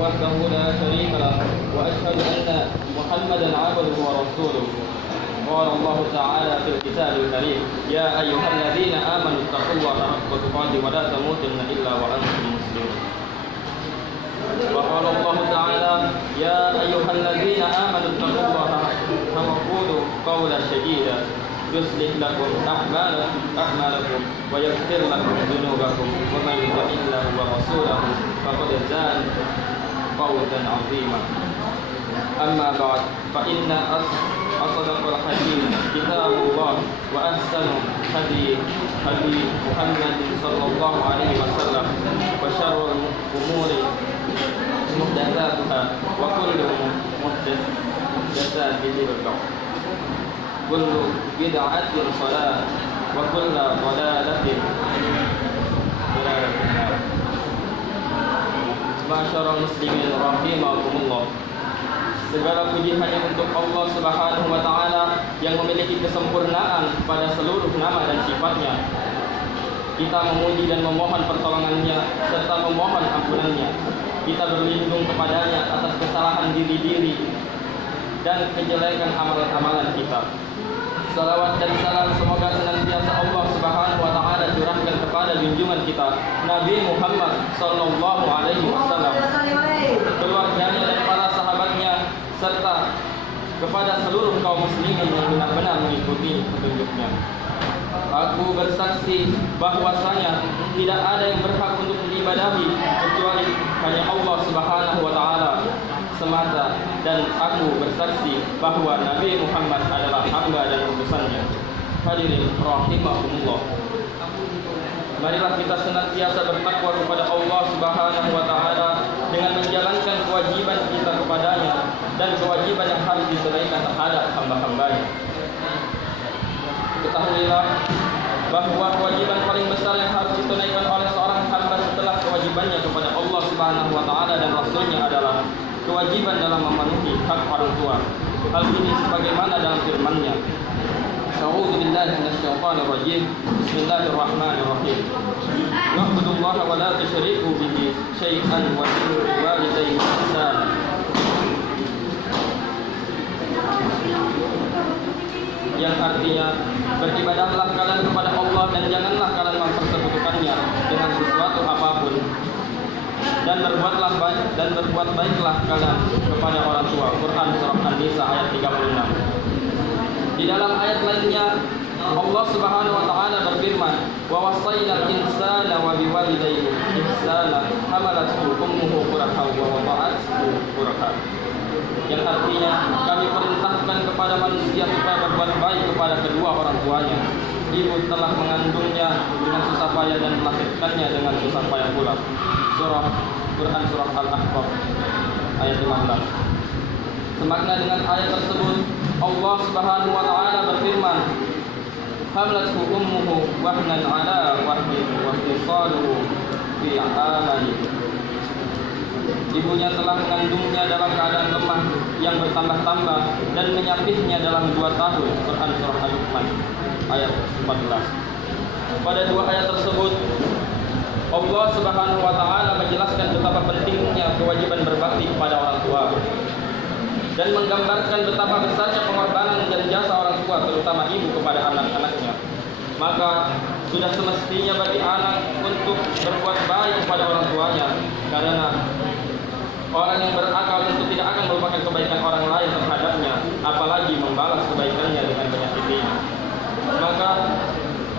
وحده لا شريك له وأشهد أن محمدا عبده ورسوله. قال الله تعالى في الكتاب الكريم: يا أيها الذين آمنوا اتقوا الله حق تقاته ولا تموتن إلا وأنتم مسلمون. وقال الله تعالى: يا أيها الذين آمنوا اتقوا الله وقولوا قولا سديدا يصلح لكم أعمالكم ويغفر لكم ذنوبكم ومن يطع الله ورسوله فقد فاز فوزا عظيما. أما بعد فإن أصدق الحديث كتاب الله وأحسن هدي محمد صلى الله عليه وسلم وشر الأمور محدثاتها وكل محدثات بدعة كل بدعة ضلالة وكل ضلالة في النار. Masyarul muslimin rahimakumullah. Segala puji hanya untuk Allah Subhanahu wa taala yang memiliki kesempurnaan pada seluruh nama dan sifatnya. Kita memuji dan memohon pertolongannya serta memohon ampunannya. Kita berlindung kepadanya atas kesalahan diri dan kejelekan amalan-amalan kita. Salawat dan salam semoga senantiasa Allah Subhanahu wa taala curahkan kepada junjungan kita Nabi Muhammad sallallahu alaihi wasallam, keluarganya dan para sahabatnya serta kepada seluruh kaum muslimin yang benar-benar mengikuti petunjuknya. Aku bersaksi bahwasanya tidak ada yang berhak untuk diibadahi kecuali hanya Allah Subhanahu wa taala semata, dan aku bersaksi bahwa Nabi Muhammad adalah hamba dan utusannya. Hadirin rahimakumullah. Marilah kita senantiasa bertakwa kepada Allah Subhanahu wa taala dengan menjalankan kewajiban kita kepadanya dan kewajiban yang harus ditunaikan terhadap hamba-hambanya. Ketahuilah bahwa kewajiban paling besar yang harus ditunaikan oleh seorang hamba setelah kewajibannya kepada Allah Subhanahu wa taala dan Rasulnya adalah kewajiban dalam memenuhi hak orang tua. Hal ini sebagaimana dalam firman-Nya: A'udzu billahi minasyaitonir rajim. Bismillahirrahmanirrahim. Wa'budullaha wa la tusyriku bihi syai'an wa bil walidayni ihsana. Yang artinya, beribadahlah kalian kepada Allah dan janganlah kalian mempersekutukannya dengan sesuatu apapun. Dan berbuat baiklah kalian kepada orang tua. Quran surah An-Nisa ayat 36. Di dalam ayat lainnya Allah Subhanahu wa taala berfirman: "Wa wasainal insana wa biwalidayhi ihsana hamalathu ummuhu kurha wa wada'athu kurha." Yang artinya, kami perintahkan kepada manusia supaya berbuat baik kepada kedua orang tuanya. Ibu telah mengandungnya dengan susah payah dan melahirkannya dengan susah payah pula. Quran surah Al-Ahqaf ayat 15. Semakna dengan ayat tersebut, Allah Subhanahu wa taala berfirman: "Hamlathu ummuhu wahnan 'ala wahnin wa fisaluhu fi 'amain." Ibunya telah mengandungnya dalam keadaan lemah yang bertambah-tambah dan menyapihnya dalam 2 tahun. Quran surah Al-Luqman ayat 14. Pada 2 ayat tersebut Allah Subhanahu wa taala menjelaskan betapa pentingnya kewajiban berbakti kepada orang tua dan menggambarkan betapa besarnya pengorbanan dan jasa orang tua, terutama ibu, kepada anak-anaknya. Maka sudah semestinya bagi anak untuk berbuat baik kepada orang tuanya, karena orang yang berakal itu tidak akan melupakan kebaikan orang lain terhadapnya, apalagi membalas kebaikannya dengan menyakitinya. Maka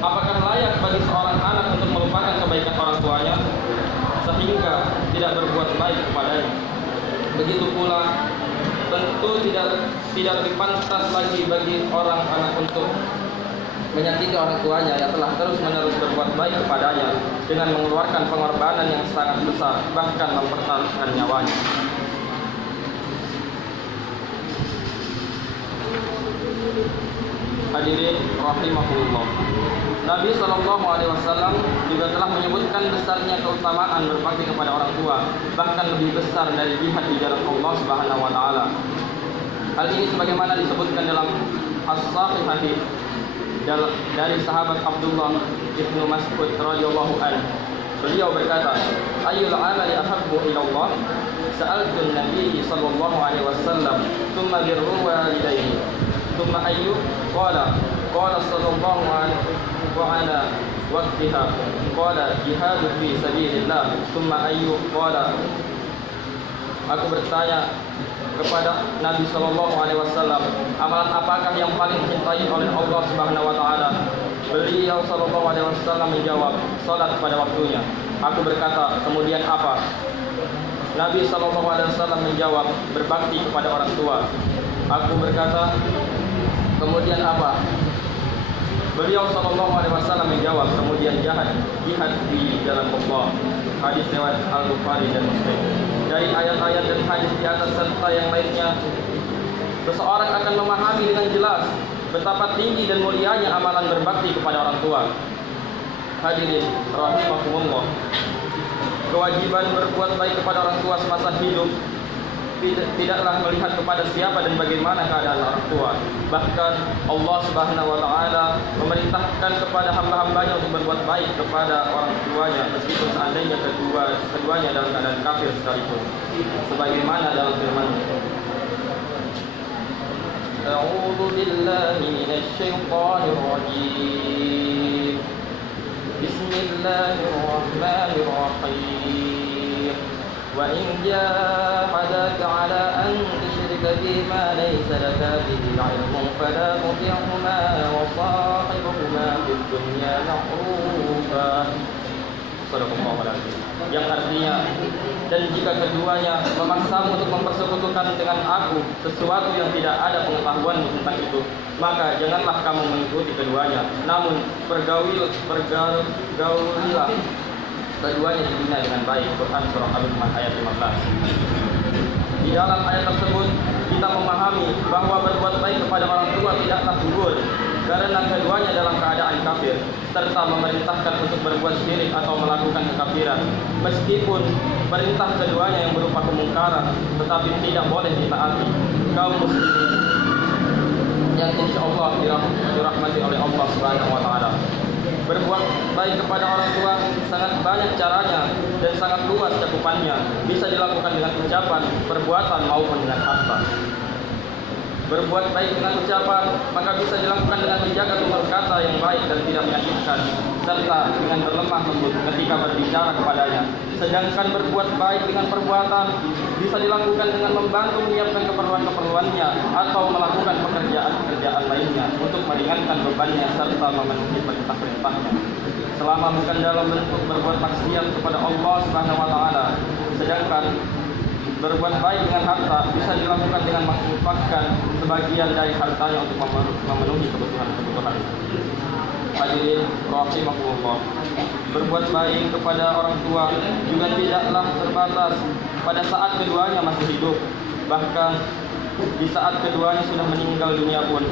apakah layak bagi seorang anak untuk melupakan kebaikan orang tuanya sehingga tidak berbuat baik kepadanya? Begitu pula tentu tidak lebih pantas lagi bagi orang anak untuk menyakiti orang tuanya yang telah terus-menerus berbuat baik kepadanya dengan mengeluarkan pengorbanan yang sangat besar, bahkan mempertaruhkan nyawanya. Hadirin rahimakumullah. Nabi sallallahu alaihi wasallam juga telah menyebutkan besarnya keutamaan berbakti kepada orang tua, bahkan lebih besar dari jihad di jalan Allah Subhanahu wa taala. Hal ini sebagaimana disebutkan dalam As-Sahihah dari sahabat Abdullah bin Mas'ud radhiyallahu anhu. Beliau berkata, "Ayyul amali ahabbu ila Allah?" Sa'altu Nabi sallallahu alaihi wasallam, "Tsumma birrul walidayni." "Tsumma ayyu?" Qala sallallahu alaihi wa ala waqtiha. Qala jihadu fi sabilillah. "Tsumma ayyu?" Qala. Aku bertanya kepada Nabi sallallahu alaihi wasallam, amalan apakah yang paling dicintai oleh Allah Subhanahu wa taala? Beliau sallallahu alaihi wasallam menjawab, salat pada waktunya. Aku berkata, kemudian apa? Nabi sallallahu alaihi wasallam menjawab, berbakti kepada orang tua. Aku berkata, kemudian apa? Beliau sallallahu alaihi wasallam menjawab, kemudian jihad di jalan Allah. Hadis riwayat Al-Bukhari dan Muslim. Dari ayat-ayat dan hadis di atas serta yang lainnya, seseorang akan memahami dengan jelas betapa tinggi dan mulianya amalan berbakti kepada orang tua. Hadirin rahimakumullah. Kewajiban berbuat baik kepada orang tua semasa hidup tidaklah melihat kepada siapa dan bagaimana keadaan orang tua. Bahkan Allah Subhanahu wa taala memerintahkan kepada hamba-hambanya untuk berbuat baik kepada orang tuanya meskipun seandainya keduanya dalam keadaan kafir sekalipun. Sebagaimana dalam firman-Nya, A'udzu billahi minasy syaithanir rajim. Bismillahirrahmanirrahim. Wa in jahadaka 'ala an tusyrika bima laysa laka bihi 'ilmun fala tuti'huma wa sahibuhuma fid dunya ma'rufa. Sadaqallahul azim. Yang artinya, dan jika keduanya memaksamu untuk mempersekutukan dengan aku sesuatu yang tidak ada pengetahuanmu tentang itu, maka janganlah kamu mengikuti keduanya, namun pergaulilah keduanya di dunia dengan baik. Quran surah Al-Luqman ayat 15. Di dalam ayat tersebut kita memahami bahwa berbuat baik kepada orang tua tidaklah gugur karena keduanya dalam keadaan kafir, serta memerintahkan untuk berbuat syirik atau melakukan kekafiran. Meskipun perintah keduanya yang berupa kemungkaran, tetapi tidak boleh ditaati. Kaum muslimin yang insyaallah dirahmati oleh Allah Subhanahu wa taala, berbuat baik kepada orang tua sangat banyak caranya dan sangat luas cakupannya. Bisa dilakukan dengan ucapan, perbuatan maupun dengan harta. Berbuat baik dengan ucapan maka bisa dilakukan dengan menjaga tutur kata yang baik dan tidak menyakitkan, serta dengan berlemah lembut ketika berbicara kepadanya. Sedangkan berbuat baik dengan perbuatan bisa dilakukan dengan membantu menyiapkan keperluan-keperluannya atau melakukan pekerjaan-pekerjaan lainnya untuk meringankan bebannya serta memenuhi perintah-perintahnya, selama bukan dalam bentuk berbuat maksiat kepada Allah Subhanahu wa taala. Sedangkan berbuat baik dengan harta bisa dilakukan dengan menginfakkan sebagian dari hartanya untuk memenuhi kebutuhan-kebutuhan. Hadirin rahimakumullah. Berbuat baik kepada orang tua juga tidaklah terbatas pada saat keduanya masih hidup. Bahkan di saat keduanya sudah meninggal dunia pun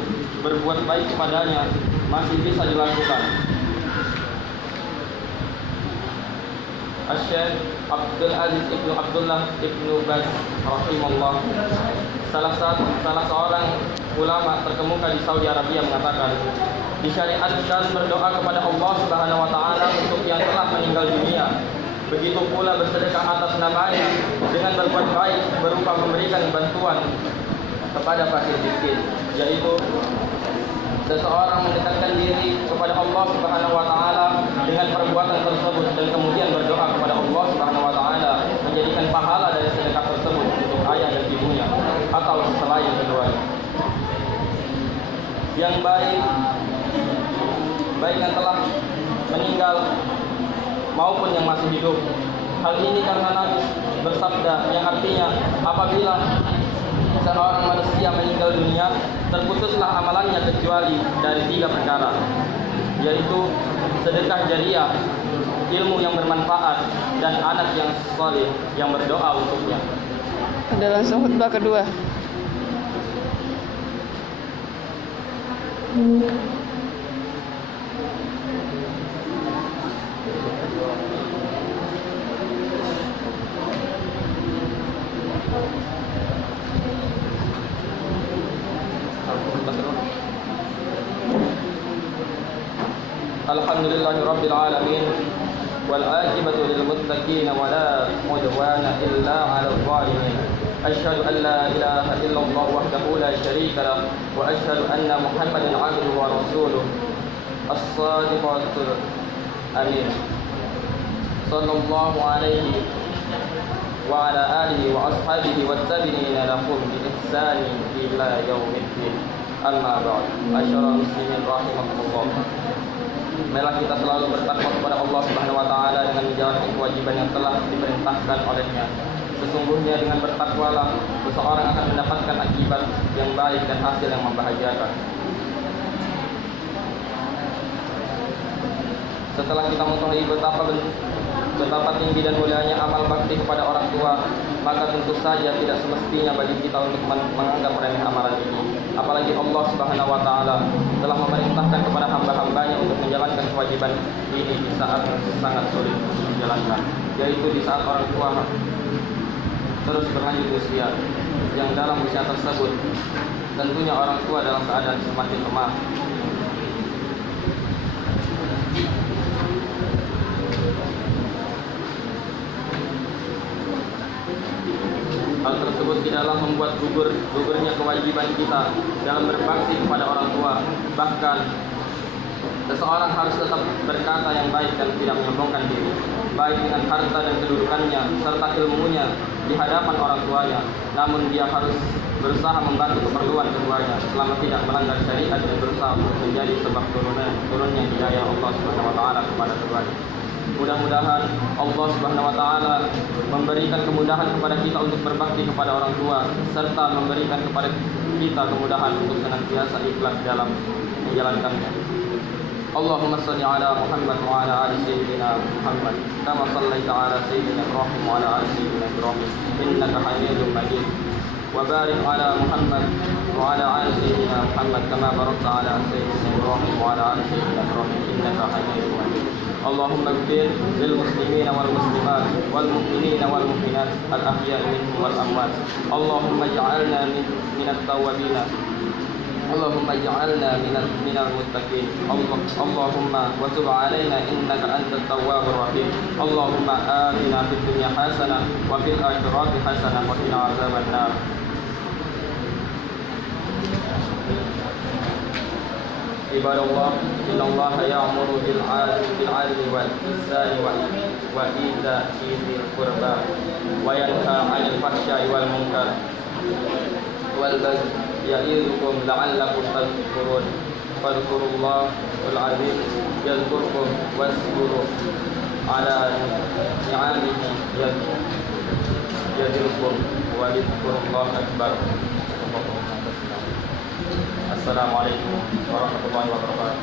berbuat baik kepadanya masih bisa dilakukan. Syekh Abdul Aziz Ibnu Abdullah Ibnu Baz rahimahullah, salah seorang ulama terkemuka di Saudi Arabia, mengatakan, disyariatkan berdoa kepada Allah Subhanahu wa taala untuk yang telah meninggal dunia. Begitu pula bersedekah atas namanya dengan berbuat baik berupa memberikan bantuan kepada fakir miskin, yaitu seseorang mendekatkan diri kepada Allah Subhanahu wa taala dengan perbuatan tersebut dan kemudian berdoa kepada Allah Subhanahu wa taala menjadikan pahala dari sedekah tersebut untuk ayah dan ibunya atau selain keduanya. Yang baik yang telah meninggal maupun yang masih hidup. Hal ini karena Nabi bersabda yang artinya, apabila seorang manusia meninggal dunia, terputuslah amalannya kecuali dari 3 perkara, yaitu sedekah jariah, ilmu yang bermanfaat, dan anak yang saleh yang berdoa untuknya. Ada langsung khutbah kedua. Alhamdulillahirabbil alamin والعاقبة للمتقين ولا عدوان إلا على الظالمين. أشهد أن لا إله إلا الله وحده لا شريك له وأشهد أن محمدا عبده ورسوله الصادق الأمين صلى الله عليه وعلى آله وأصحابه والتابعين لهم بإحسان إلى يوم الدين. Amma ba'd. Masyaallah muslimin rahimakumullah. Marilah kita selalu bertakwa kepada Allah Subhanahu wa taala dengan menjalankan kewajiban yang telah diperintahkan olehnya. Sesungguhnya dengan bertakwalah seseorang akan mendapatkan akibat yang baik dan hasil yang membahagiakan. Setelah kita mengetahui betapa tinggi dan mulianya amal bakti kepada orang tua, maka tentu saja tidak semestinya bagi kita untuk menganggap remeh amalan ini. Apalagi Allah Subhanahu wa taala telah memerintahkan kepada hamba-hambanya untuk menjalankan kewajiban ini di saat sangat sulit untuk dijalankan, yaitu di saat orang tua terus berlanjut usia. Yang dalam usia tersebut tentunya orang tua dalam keadaan semakin lemah. Hal tersebut tidaklah membuat gugurnya kewajiban kita dalam berbakti kepada orang tua. Bahkan seseorang harus tetap berkata yang baik dan tidak menyombongkan diri, baik dengan harta dan kedudukannya serta ilmunya di hadapan orang tuanya. Namun dia harus berusaha membantu keperluan keduanya selama tidak melanggar syariat dan berusaha untuk menjadi sebab turunnya hidayah Allah Subhanahu wa taala kepada keduanya. Mudah-mudahan Allah Subhanahu wa taala memberikan kemudahan kepada kita untuk berbakti kepada orang tua serta memberikan kepada kita kemudahan untuk senantiasa ikhlas dalam menjalankannya. Allahumma shalli ala Muhammad wa ala ali sayyidina Muhammad kama shallaita ala sayyidina Ibrahim wa ala ali sayyidina Ibrahim innaka Hamidum Majid. Wa barik ala Muhammad wa ala ali sayyidina Muhammad kama barakta ala sayyidina Ibrahim wa ala ali sayyidina Ibrahim innaka Hamidum Majid. اللهم اغفر للمسلمين والمسلمات والمؤمنين والمؤمنات الأحياء منهم والأموات. اللهم اجعلنا من التوابين. اللهم اجعلنا من المتقين. اللهم وتب علينا إنك أنت التواب الرحيم. اللهم آتنا في الدنيا حسنة وفي الآخرة حسنة وقنا عذاب النار. Ibadallah, innallaha ya'muru bil 'adli wal ihsani wa ita'i dzil qurba wa yanha 'anil fahsya'i wal munkar wal baghi ya'idukum la'allakum tadhkurun. Fadhkurullahal 'azim yadhkurkum washkuru 'ala ni'amihi yazidkum wa lidhkurullahi akbar. Assalamualaikum warahmatullahi wabarakatuh.